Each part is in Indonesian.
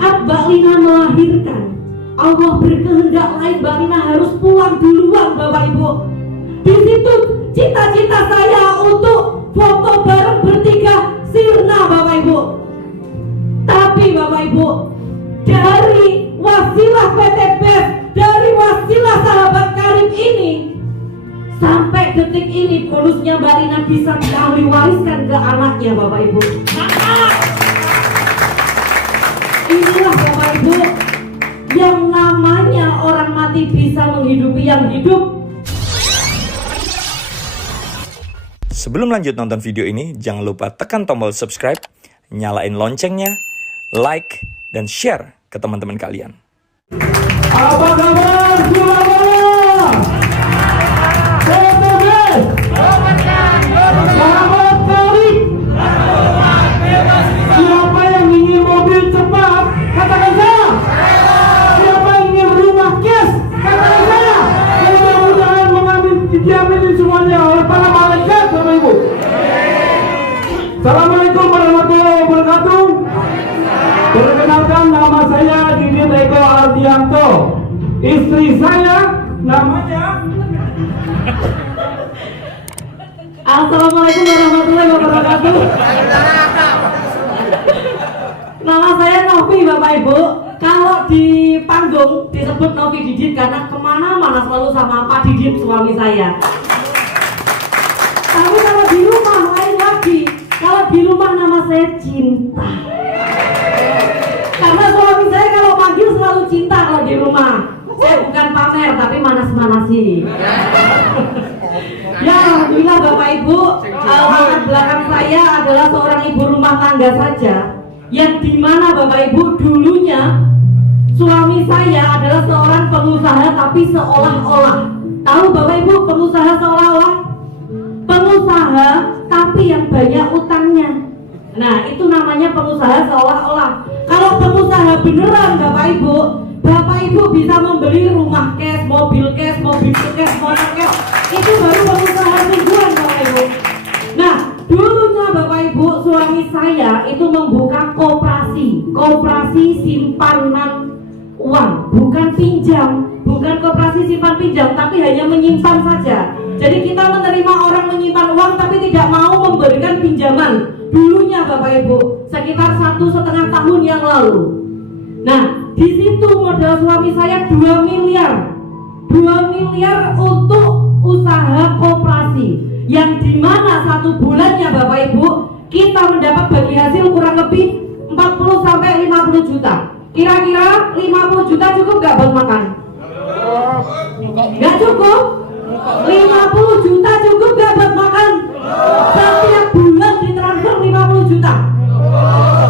saat Mbak Lina melahirkan, Allah berkehendak lain, Mbak Lina harus pulang duluan Bapak Ibu. Di situ cita-cita saya untuk foto bareng bertiga sirna Bapak Ibu. Tapi Bapak Ibu, dari wasilah PT BEF, dari wasilah sahabat karib ini, sampai detik ini bonusnya Mbak Lina bisa diambil wariskan ke anaknya Bapak Ibu. Inilah Bapak Ibu yang namanya orang mati bisa menghidupi yang hidup. Sebelum lanjut nonton video ini, jangan lupa tekan tombol subscribe, nyalain loncengnya, like, dan share ke teman-teman kalian. Apa kabar Surabaya? PTB sahabat karib. Siapa yang ingin mobil cepat? Katakan saya. Siapa yang ingin rumah cash? Katakan saya. Mudah-mudahan mengambil dijamin semuanya oleh para malaikat, Bapak Ibu. Assalamualaikum warahmatullahi wabarakatuh. Perkenalkan, nama saya Didit Eko Ardianto. Istri saya namanya. Assalamualaikum warahmatullahi wabarakatuh. Nama saya Novi Bapak Ibu. Kalau di panggung disebut Novi Didit karena kemana-mana selalu sama Pak Didit suami saya. Tapi kalau di rumah lain lagi. Kalau di rumah nama saya Cinta. Karena suami saya kalau panggil selalu Cinta kalau di rumah. Saya bukan pamer tapi manas-manasi. Ya alhamdulillah Bapak Ibu, latar belakang saya adalah seorang ibu rumah tangga saja. Yang dimana Bapak Ibu dulunya suami saya adalah seorang pengusaha tapi seolah-olah. Tahu Bapak Ibu pengusaha seolah-olah? Pengusaha tapi yang banyak utangnya. Nah itu namanya pengusaha seolah-olah. Kalau pengusaha beneran Bapak Ibu bisa membeli rumah cash, mobil cash, mobil cash, motor cash. Itu baru pengusaha sungguhan Bapak Ibu. Nah dulunya Bapak Ibu suami saya itu membuka koperasi simpanan uang, bukan pinjam, bukan koperasi simpan pinjam, tapi hanya menyimpan saja. Jadi kita menerima orang menyimpan uang tapi tidak mau memberikan pinjaman. Dulunya Bapak Ibu, sekitar 1,5 tahun yang lalu. Nah, di situ modal suami saya 2 miliar. 2 miliar untuk usaha koperasi. Yang dimana 1 bulannya Bapak Ibu, kita mendapat bagi hasil kurang lebih 40 sampai 50 juta. Kira-kira 50 juta cukup gak buat makan? Gak cukup? 50 juta cukup gak buat makan? Setiap bulan ditransfer 50 juta.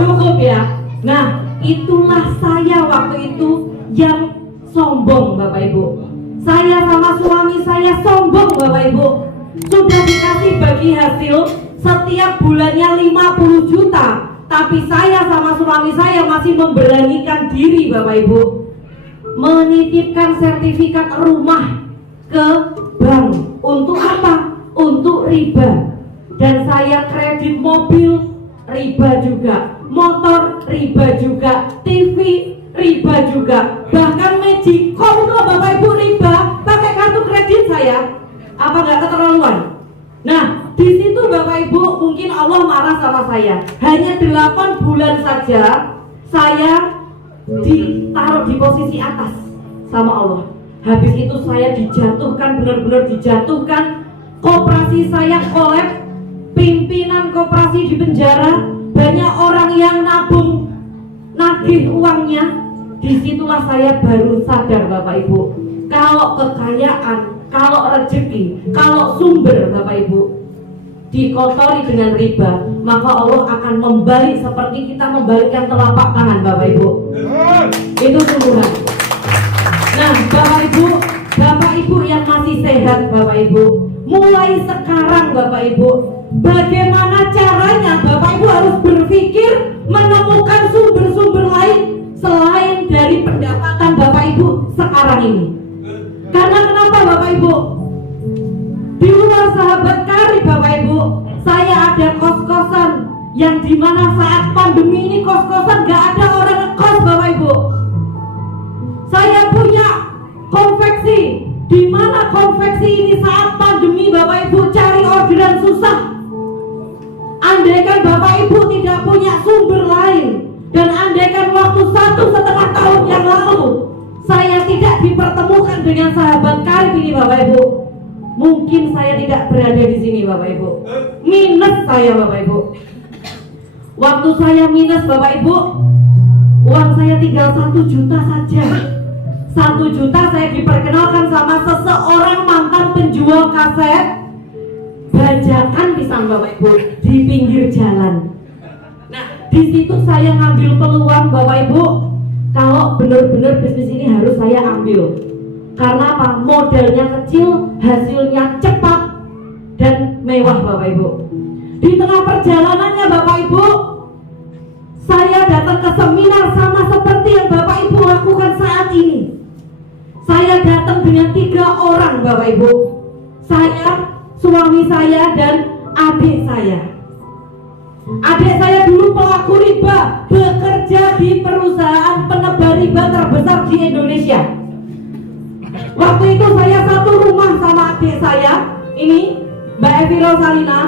Cukup ya? Nah itulah saya waktu itu yang sombong Bapak Ibu. Saya sama suami saya sombong Bapak Ibu. Sudah dikasih bagi hasil setiap bulannya 50 juta, tapi saya sama suami saya masih memberanikan diri Bapak Ibu menitipkan sertifikat rumah ke bank. Untuk apa? Untuk riba. Dan saya kredit mobil riba juga, motor riba juga, TV riba juga, bahkan Magicom loh Bapak Ibu riba pakai kartu kredit saya. Apa nggak keterlaluan? Nah di situ Bapak Ibu mungkin Allah marah sama saya. Hanya 8 bulan saja saya ditaruh di posisi atas sama Allah. Habis itu saya dijatuhkan, benar-benar dijatuhkan. Koperasi saya kolab, pimpinan koperasi di penjara, banyak orang yang nagih uangnya. Disitulah saya baru sadar Bapak Ibu, kalau kekayaan, kalau rezeki, kalau sumber Bapak Ibu dikotori dengan riba, maka Allah akan membalik seperti kita membalikkan telapak tangan Bapak Ibu. Itu sungguhan. Nah Bapak Ibu yang masih sehat Bapak Ibu, mulai sekarang Bapak Ibu, bagaimana caranya Bapak Ibu harus berpikir menemukan sumber-sumber lain selain dari pendapatan Bapak Ibu sekarang ini. Karena kenapa Bapak Ibu? Di luar sahabat karib Bapak Ibu, saya ada kos-kosan, yang dimana saat pandemi ini kos-kosan gak ada orang ngekos Bapak Ibu. Saya punya konveksi, dimana konveksi ini saat pandemi Bapak Ibu cari orderan susah. Andaikan Bapak Ibu tidak punya sumber lain, dan andaikan waktu 1,5 tahun yang lalu saya tidak dipertemukan dengan sahabat karib ini Bapak Ibu, mungkin saya tidak berada di sini Bapak Ibu. Minus saya Bapak Ibu. Waktu saya minus Bapak Ibu, uang saya tinggal 1 juta saja. 1 juta saya diperkenalkan sama seseorang mantan penjual kaset bajakan pisang Bapak Ibu di pinggir jalan. Nah, di situ saya ngambil peluang Bapak Ibu, kalau benar-benar bisnis ini harus saya ambil. Karena apa? Modalnya kecil, hasilnya cepat dan mewah Bapak Ibu. Di tengah perjalanannya Bapak Ibu, saya datang ke seminar sama seperti yang Bapak Ibu lakukan saat ini. Saya datang dengan 3 orang Bapak Ibu. Saya, suami saya, dan adik saya. Adik saya dulu pelaku riba, bekerja di perusahaan penebar riba terbesar di Indonesia. Waktu itu saya satu rumah sama adik saya, ini Mbak Evi Rosalina.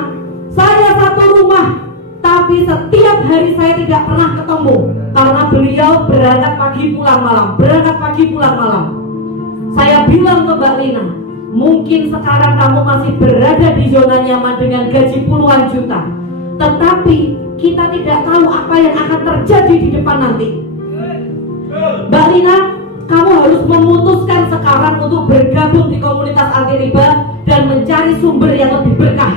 Saya satu rumah, tapi setiap hari saya tidak pernah ketemu karena beliau berangkat pagi pulang malam, berangkat pagi pulang malam. Saya bilang ke Mbak Lina, mungkin sekarang kamu masih berada di zona nyaman dengan gaji puluhan juta, tetapi kita tidak tahu apa yang akan terjadi di depan nanti. Mbak Lina, kamu harus memutuskan sekarang untuk bergabung di komunitas anti riba dan mencari sumber yang lebih berkah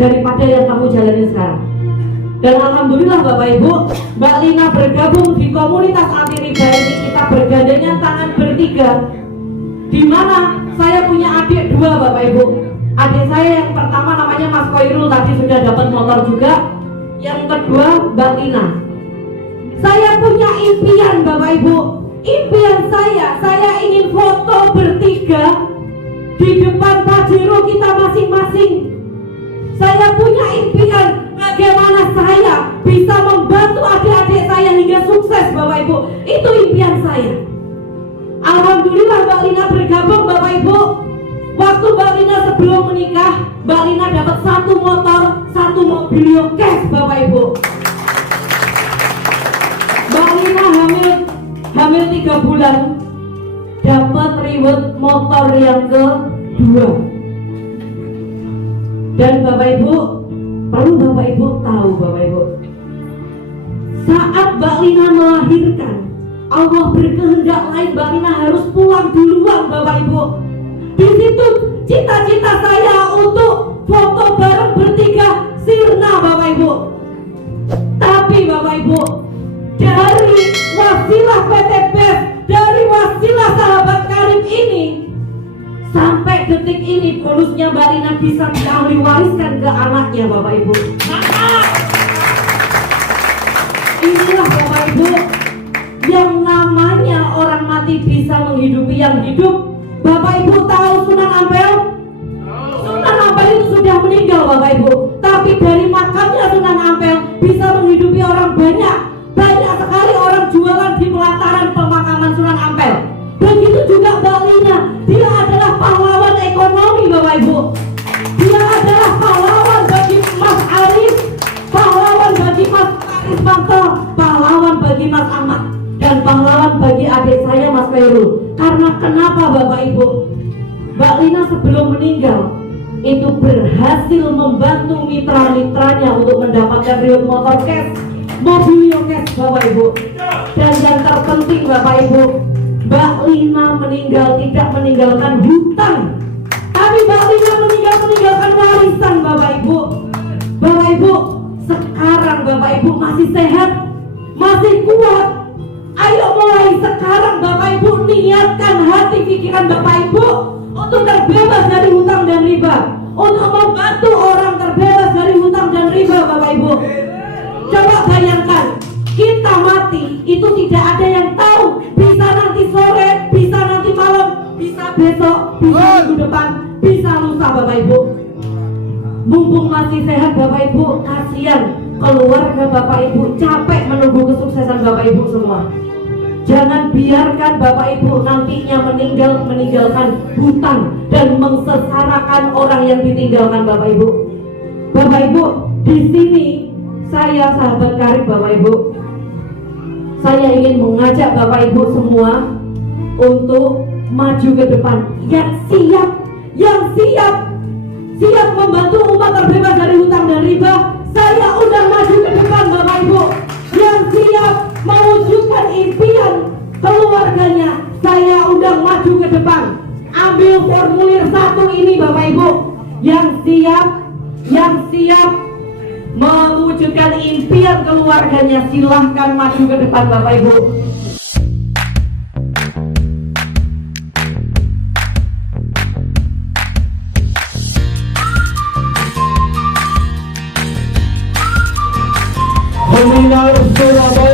daripada yang kamu jalani sekarang. Dan alhamdulillah Bapak Ibu, Mbak Lina bergabung di komunitas anti riba ini. Kita bergandengan tangan bertiga, di mana saya punya adik 2 Bapak Ibu. Adik saya yang pertama namanya Mas Koirul, tadi sudah dapat motor juga. Yang kedua Mbak Lina. Saya punya impian Bapak Ibu. Impian saya ingin foto bertiga di depan Pajero kita masing-masing. Saya punya impian bagaimana saya bisa membantu adik-adik saya hingga sukses Bapak Ibu. Itu impian saya. Alhamdulillah Mbak Lina bergabung Bapak Ibu. Waktu Mbak Lina sebelum menikah, Mbak Lina dapat 1 motor, 1 mobilio cash Bapak Ibu. Mbak Lina hamil 3 bulan, dapat reward motor yang kedua. Dan Bapak Ibu, perlu Bapak Ibu tahu Bapak Ibu, saat Mbak Lina melahirkan, Allah berkehendak lain, Mbak Lina harus pulang duluan Bapak Ibu. Di situ cita-cita saya untuk foto bareng bertiga sirna Bapak Ibu. Tapi Bapak Ibu, dari wasilah PT BES, dari wasilah sahabat karib ini, sampai detik ini bonusnya Mbak Lina bisa diwariskan ke anaknya Bapak Ibu. Inilah Bapak Ibu, yang namanya orang mati bisa menghidupi yang hidup. Bapak Ibu tahu Sunan Ampel? Sunan Ampel itu sudah meninggal Bapak Ibu, tapi dari makamnya Sunan Ampel bisa menghidupi orang banyak. Banyak sekali orang jualan di pelataran pemakaman Sunan Ampel. Begitu juga Mbak Lina, dia adalah pahlawan ekonomi Bapak Ibu. Dia adalah pahlawan bagi Mas Arif, pahlawan bagi Mas Arismanto, pahlawan bagi Mas Ahmad, dan pahlawan bagi adik saya Mas Peru. Karena kenapa Bapak Ibu? Mbak Lina sebelum meninggal itu berhasil membantu mitra-mitranya untuk mendapatkan reward motor cash, mobilio cash Bapak Ibu. Dan yang terpenting Bapak Ibu, Mbak Lina meninggal tidak meninggalkan hutang, tapi Mbak Lina meninggalkan warisan Bapak Ibu. Bapak Ibu, sekarang Bapak Ibu masih sehat, masih kuat. Ayo mulai sekarang Bapak Ibu niatkan hati pikiran Bapak Ibu untuk terbebas dari hutang dan riba, untuk membantu orang terbebas dari hutang dan riba Bapak Ibu. Coba bayangkan, kita mati itu tidak ada yang tahu. Bisa nanti sore, bisa nanti malam, bisa besok, bisa minggu depan, bisa lusa Bapak Ibu. mumpung masih sehat Bapak Ibu, kasihan keluarga Bapak Ibu capek menunggu kesuksesan Bapak Ibu semua. Jangan biarkan Bapak Ibu nantinya meninggalkan hutang dan mengsesarakan orang yang ditinggalkan Bapak Ibu. Bapak Ibu, di sini saya sahabat karib Bapak Ibu, saya ingin mengajak Bapak Ibu semua untuk maju ke depan, yang siap membantu umat terbebas dari hutang dan riba. Saya udah maju ke depan Bapak Ibu, yang siap mewujudkan impian keluarganya. Saya udah maju ke depan. Ambil formulir 1 ini Bapak Ibu, yang siap mewujudkan impian keluarganya, silahkan maju ke depan Bapak Ibu. Seminar Surabaya